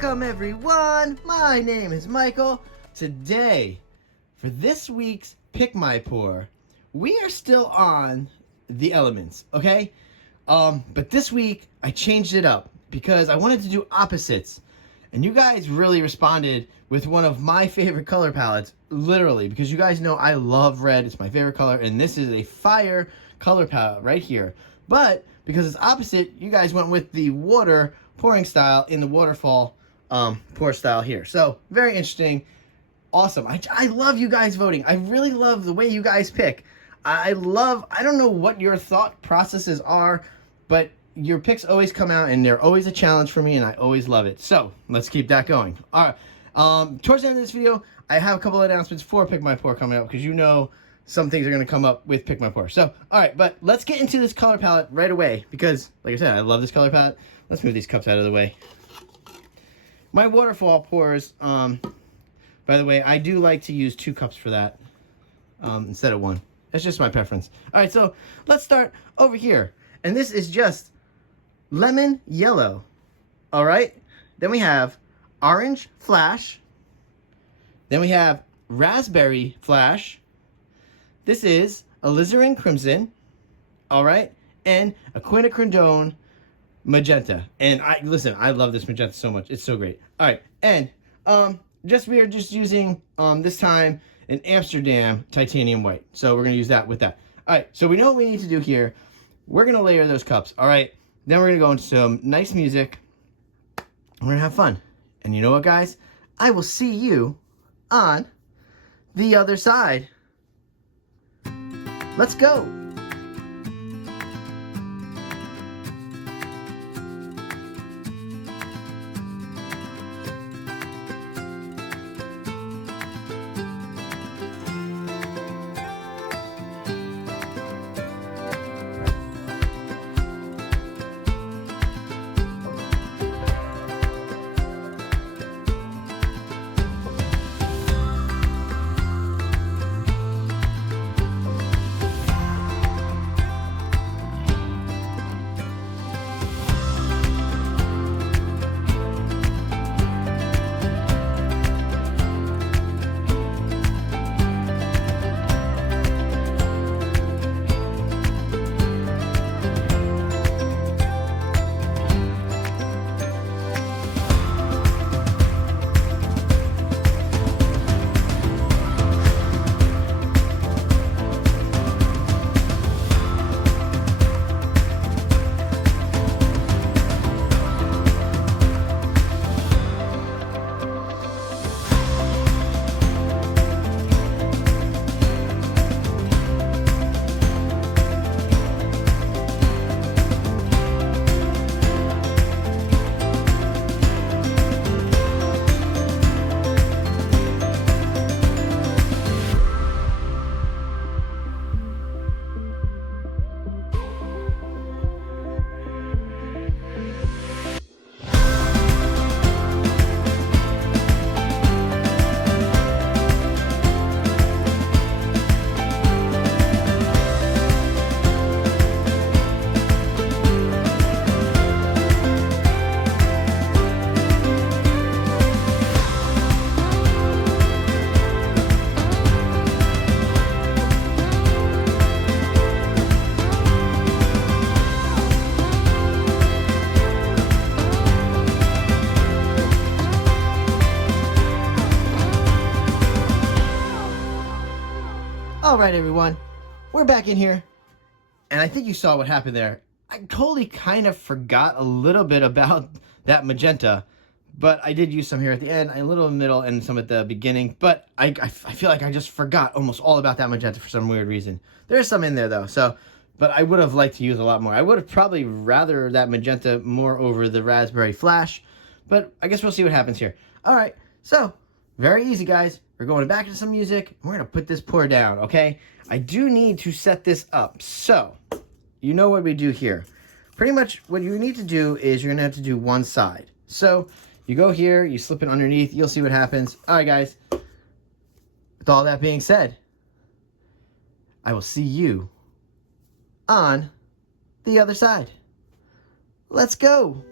Welcome everyone, my name is Michael. Today, for this week's Pick My Pour, we are still on the elements, okay? But this week, I changed it up because I wanted to do opposites. And you guys really responded with one of my favorite color palettes, literally, because you guys know I love red, it's my favorite color, and this is a fire color palette right here. But because it's opposite, you guys went with the water pouring style in the Waterfall pour style here. So very interesting, awesome. I love you guys voting. I really love the way you guys pick. I don't know what your thought processes are, but your picks always come out and they're always a challenge for me, and I always love it. So let's keep that going. All right, towards the end of this video, I have a couple of announcements for Pick My Pour coming up, because you know some things are going to come up with Pick My Pour. So, all right, but let's get into this color palette right away, because, like I said, I love this color palette. Let's move these cups out of the way. My Waterfall pours, by the way, I do like to use 2 cups for that instead of 1. That's just my preference. All right, so let's start over here. And this is just lemon yellow. All right, then we have orange flash. Then we have raspberry flash. This is alizarine crimson. All right, and a quinacridone magenta. And listen, I love this magenta so much. It's so great. All right, and we are just using this time an Amsterdam titanium white. So we're gonna use that with that. All right, so we know what we need to do here. We're gonna layer those cups. All right, then we're gonna go into some nice music. We're gonna have fun. And you know what, guys? I will see you on the other side. Let's go. All right, everyone, we're back in here, and I think you saw what happened there. I totally kind of forgot a little bit about that magenta, but I did use some here at the end, a little in the middle, and some at the beginning, but I feel like I just forgot almost all about that magenta for some weird reason. There's some in there, though, but I would have liked to use a lot more. I would have probably rather that magenta more over the raspberry flash, but I guess we'll see what happens here. All right, so very easy, guys. We're going back to some music. We're going to put this pour down, okay? I do need to set this up. So, you know what we do here. Pretty much what you need to do is you're going to have to do one side. So, you go here, you slip it underneath. You'll see what happens. All right, guys. With all that being said, I will see you on the other side. Let's go.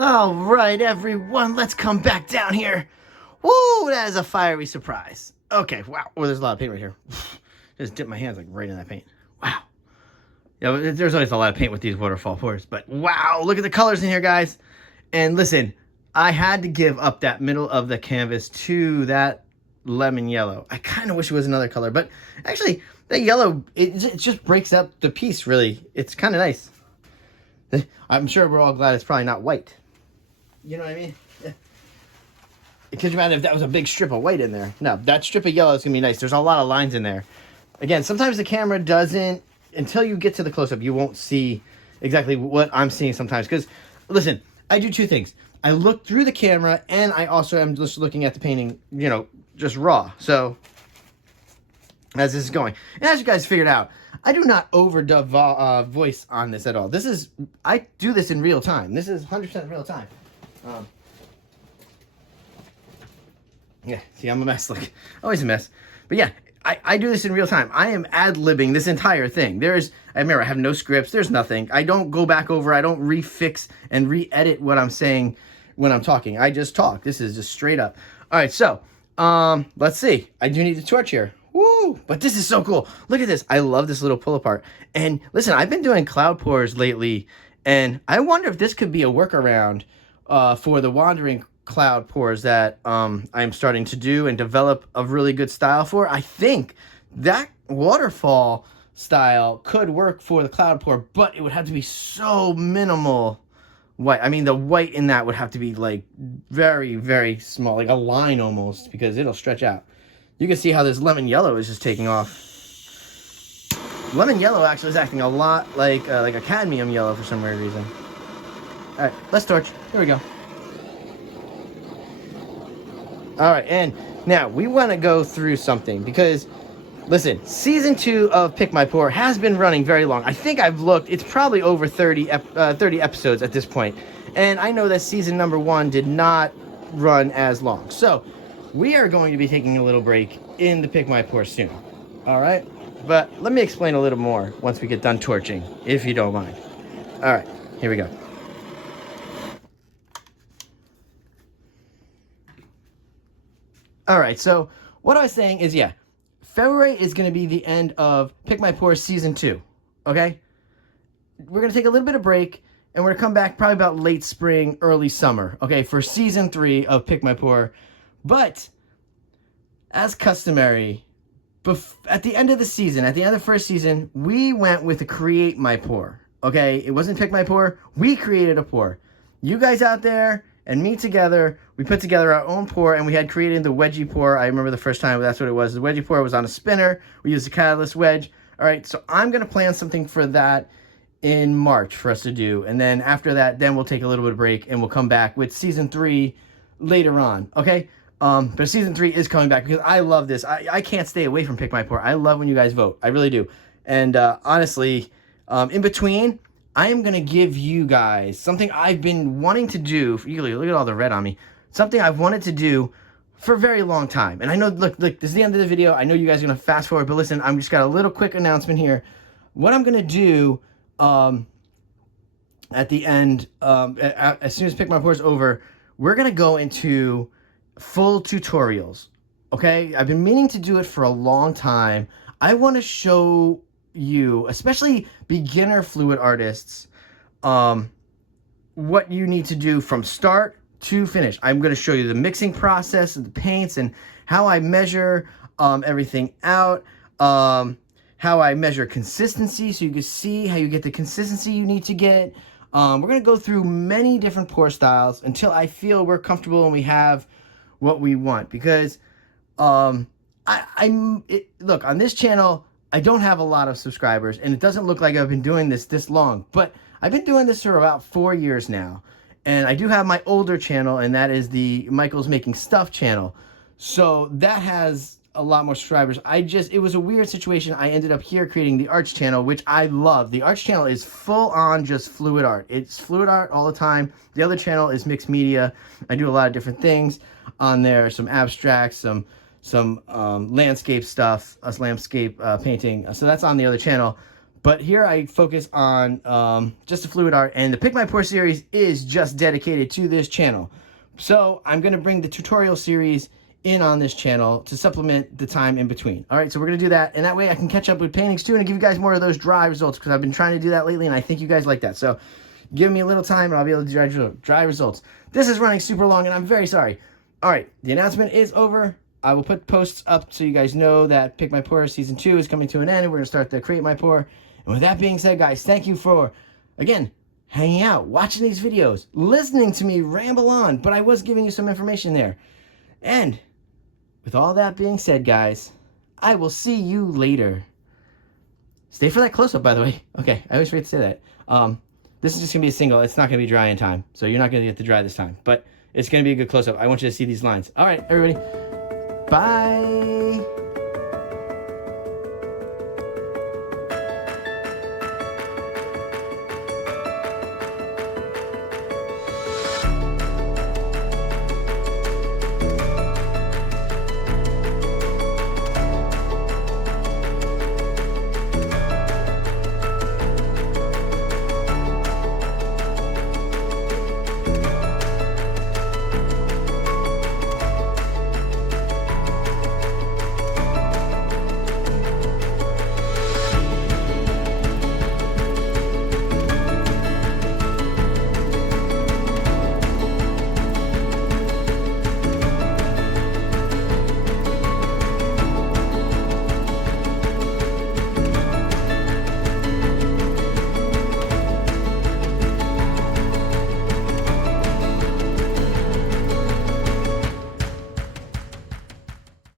All right, everyone, let's come back down here. Woo, that is a fiery surprise. Okay, wow. Oh, there's a lot of paint right here. Just dip my hands like right in that paint. Wow. Yeah, there's always a lot of paint with these waterfall pours, but wow, look at the colors in here, guys. And listen, I had to give up that middle of the canvas to that lemon yellow. I kind of wish it was another color, but actually, that yellow, it just breaks up the piece, really. It's kind of nice. I'm sure we're all glad it's probably not white. You know what I mean? Yeah. Could you imagine if that was a big strip of white in there? No, that strip of yellow is going to be nice. There's a lot of lines in there. Again, sometimes the camera doesn't, until you get to the close-up, you won't see exactly what I'm seeing sometimes. Because, listen, I do two things. I look through the camera, and I also am just looking at the painting, you know, just raw. So, as this is going. And as you guys figured out, I do not overdub voice on this at all. This is, I do this in real time. This is 100% real time. Yeah, see, I'm a mess. Like, always a mess. But yeah, I do this in real time. I am ad-libbing this entire thing. I remember, I have no scripts. There's nothing. I don't go back over. I don't refix and re-edit what I'm saying when I'm talking. I just talk. This is just straight up. All right, so, let's see. I do need a torch here. Woo! But this is so cool. Look at this. I love this little pull apart. And listen, I've been doing cloud pours lately, and I wonder if this could be a workaround for the wandering cloud pours that I'm starting to do and develop a really good style for. I think that waterfall style could work for the cloud pour, but it would have to be so minimal white. I mean, the white in that would have to be like very, very small, like a line almost, because it'll stretch out. You can see how this lemon yellow is just taking off. Lemon yellow actually is acting a lot like a cadmium yellow for some weird reason. All right, let's torch. Here we go. All right, and now we want to go through something because, listen, season 2 of Pick My Pour has been running very long. I think I've looked; it's probably over 30 episodes at this point, and I know that season number 1 did not run as long. So we are going to be taking a little break in the Pick My Pour soon. All right, but let me explain a little more once we get done torching, if you don't mind. All right, here we go. All right, so what I was saying is, yeah, February is going to be the end of Pick My Pour Season 2, okay? We're going to take a little bit of break, and we're going to come back probably about late spring, early summer, okay, for Season 3 of Pick My Pour. But, as customary, at the end of the season, at the end of the first season, we went with a Create My Pour, okay? It wasn't Pick My Pour, we created a pour. You guys out there and me together, we put together our own pour, and we had created the wedgie pour. I remember the first time that's what it was. The wedgie pour was on a spinner. We used a catalyst wedge. All right, so I'm going to plan something for that in March for us to do. And then after that, then we'll take a little bit of break, and we'll come back with Season 3 later on, okay? But Season 3 is coming back because I love this. I can't stay away from Pick My Pour. I love when you guys vote. I really do. And honestly, in between, I am going to give you guys something I've been wanting to do. Look at all the red on me. Something I've wanted to do for a very long time. And I know, look, this is the end of the video. I know you guys are going to fast forward, but listen, I'm just got a little quick announcement here. What I'm going to do at the end, as soon as Pick My Pour is over, we're going to go into full tutorials, okay? I've been meaning to do it for a long time. I want to show you, especially beginner fluid artists, what you need to do from start to finish. I'm going to show you the mixing process of the paints and how I measure everything out, how I measure consistency so you can see how you get the consistency you need to get. We're going to go through many different pour styles until I feel we're comfortable and we have what we want, because look, on this channel, I don't have a lot of subscribers, and it doesn't look like I've been doing this long, but I've been doing this for about 4 years now, and I do have my older channel, and that is the Michael's Making Stuff channel, so that has a lot more subscribers. It was a weird situation. I ended up here creating the Arts channel, which I love. The Arts channel is full on just fluid art. It's fluid art all the time. The other channel is mixed media. I do a lot of different things on there, some abstracts, some landscape stuff, landscape painting. So that's on the other channel. But here I focus on just the fluid art, and the Pick My Pore series is just dedicated to this channel. So I'm going to bring the tutorial series in on this channel to supplement the time in between. All right, so we're going to do that, and that way I can catch up with paintings too and give you guys more of those dry results, because I've been trying to do that lately, and I think you guys like that. So give me a little time, and I'll be able to do dry results. This is running super long, and I'm very sorry. All right, the announcement is over. I will put posts up so you guys know that Pick My Pore Season 2 is coming to an end, and we're going to start the Create My Pore. And with that being said, guys, thank you for, again, hanging out, watching these videos, listening to me ramble on, but I was giving you some information there. And with all that being said, guys, I will see you later. Stay for that close-up, by the way. Okay, I always forget to say that. This is just going to be a single. It's not going to be dry in time, so you're not going to get to dry this time. But it's going to be a good close-up. I want you to see these lines. All right, everybody. Bye.